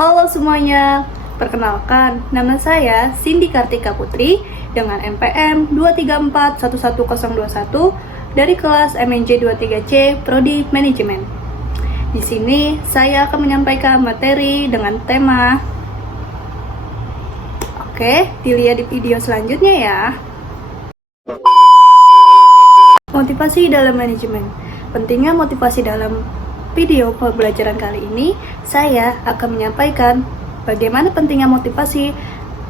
Halo semuanya, perkenalkan nama saya Cindy Kartika Putri dengan NPM 2341101 dari kelas MNJ 23C Prodi Manajemen. Di sini saya akan menyampaikan materi dengan tema. Oke, dilihat di video selanjutnya ya. Motivasi dalam manajemen. Pentingnya motivasi dalam video pembelajaran kali ini, saya akan menyampaikan bagaimana pentingnya motivasi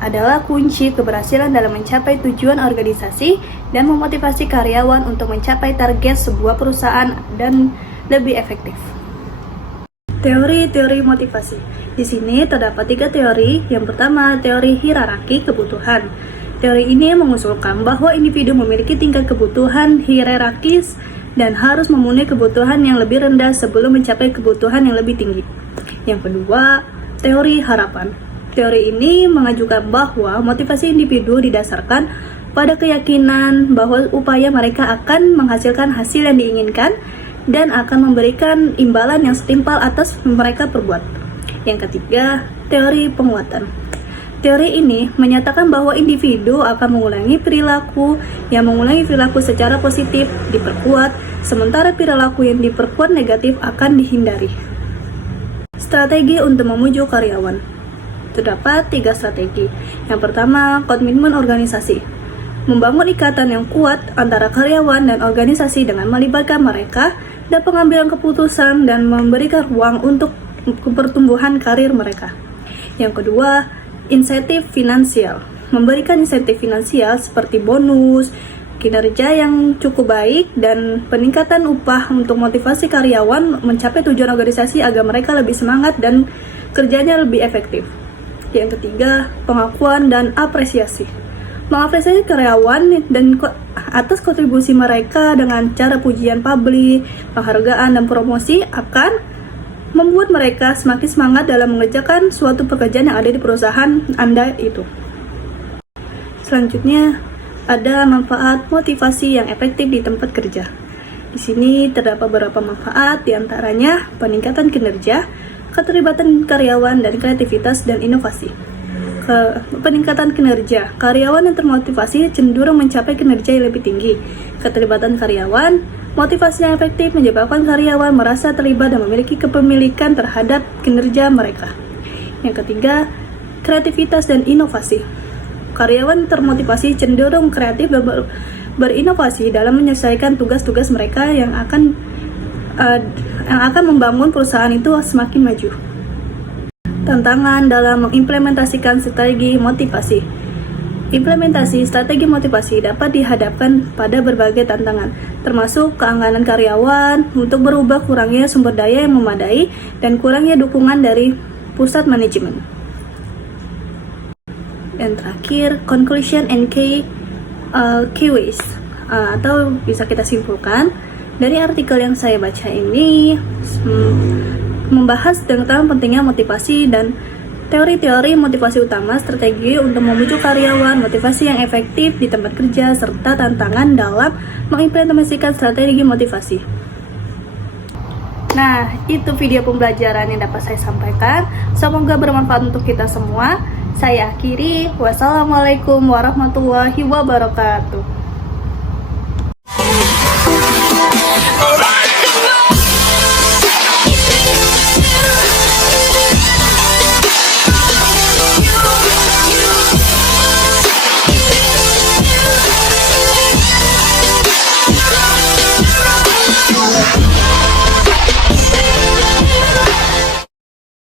adalah kunci keberhasilan dalam mencapai tujuan organisasi dan memotivasi karyawan untuk mencapai target sebuah perusahaan dan lebih efektif. Teori-teori motivasi. Di sini terdapat 3 teori. Yang pertama, teori hierarki kebutuhan. Teori ini mengusulkan bahwa individu memiliki tingkat kebutuhan hierarkis dan harus memenuhi kebutuhan yang lebih rendah sebelum mencapai kebutuhan yang lebih tinggi. Yang kedua, teori harapan. Teori ini mengajukan bahwa motivasi individu didasarkan pada keyakinan bahwa upaya mereka akan menghasilkan hasil yang diinginkan dan akan memberikan imbalan yang setimpal atas mereka perbuat. Yang ketiga, teori penguatan. Teori ini menyatakan bahwa individu akan mengulangi perilaku secara positif diperkuat, sementara perilaku yang diperkuat negatif akan dihindari. Strategi untuk memuju karyawan. Terdapat 3 strategi. Yang pertama, komitmen organisasi. Membangun ikatan yang kuat antara karyawan dan organisasi dengan melibatkan mereka dan pengambilan keputusan dan memberikan ruang untuk pertumbuhan karir mereka. Yang kedua, insentif finansial. Memberikan insentif finansial seperti bonus, kinerja yang cukup baik, dan peningkatan upah untuk motivasi karyawan mencapai tujuan organisasi agar mereka lebih semangat dan kerjanya lebih efektif. Yang ketiga, pengakuan dan apresiasi. Mengapresiasi karyawan dan atas kontribusi mereka dengan cara pujian publik, penghargaan, dan promosi akan membuat mereka semakin semangat dalam mengerjakan suatu pekerjaan yang ada di perusahaan Anda itu. Selanjutnya, ada manfaat motivasi yang efektif di tempat kerja. Di sini terdapat beberapa manfaat, diantaranya peningkatan kinerja, keterlibatan karyawan, dan kreativitas dan inovasi. Peningkatan kinerja, karyawan yang termotivasi cenderung mencapai kinerja yang lebih tinggi. Keterlibatan karyawan, motivasi yang efektif menyebabkan karyawan merasa terlibat dan memiliki kepemilikan terhadap kinerja mereka. Yang ketiga, kreativitas dan inovasi. Karyawan termotivasi cenderung kreatif dan berinovasi dalam menyelesaikan tugas-tugas mereka yang akan membangun perusahaan itu semakin maju. Tantangan dalam mengimplementasikan strategi motivasi. Implementasi strategi motivasi dapat dihadapkan pada berbagai tantangan, termasuk keengganan karyawan untuk berubah, kurangnya sumber daya yang memadai, dan kurangnya dukungan dari pusat manajemen. Dan terakhir, conclusion and key ways, atau bisa kita simpulkan dari artikel yang saya baca ini membahas tentang pentingnya motivasi dan teori-teori motivasi utama, strategi untuk memuju karyawan, motivasi yang efektif di tempat kerja, serta tantangan dalam mengimplementasikan strategi motivasi. Nah, itu video pembelajaran yang dapat saya sampaikan. Semoga bermanfaat untuk kita semua. Saya akhiri. Wassalamualaikum warahmatullahi wabarakatuh.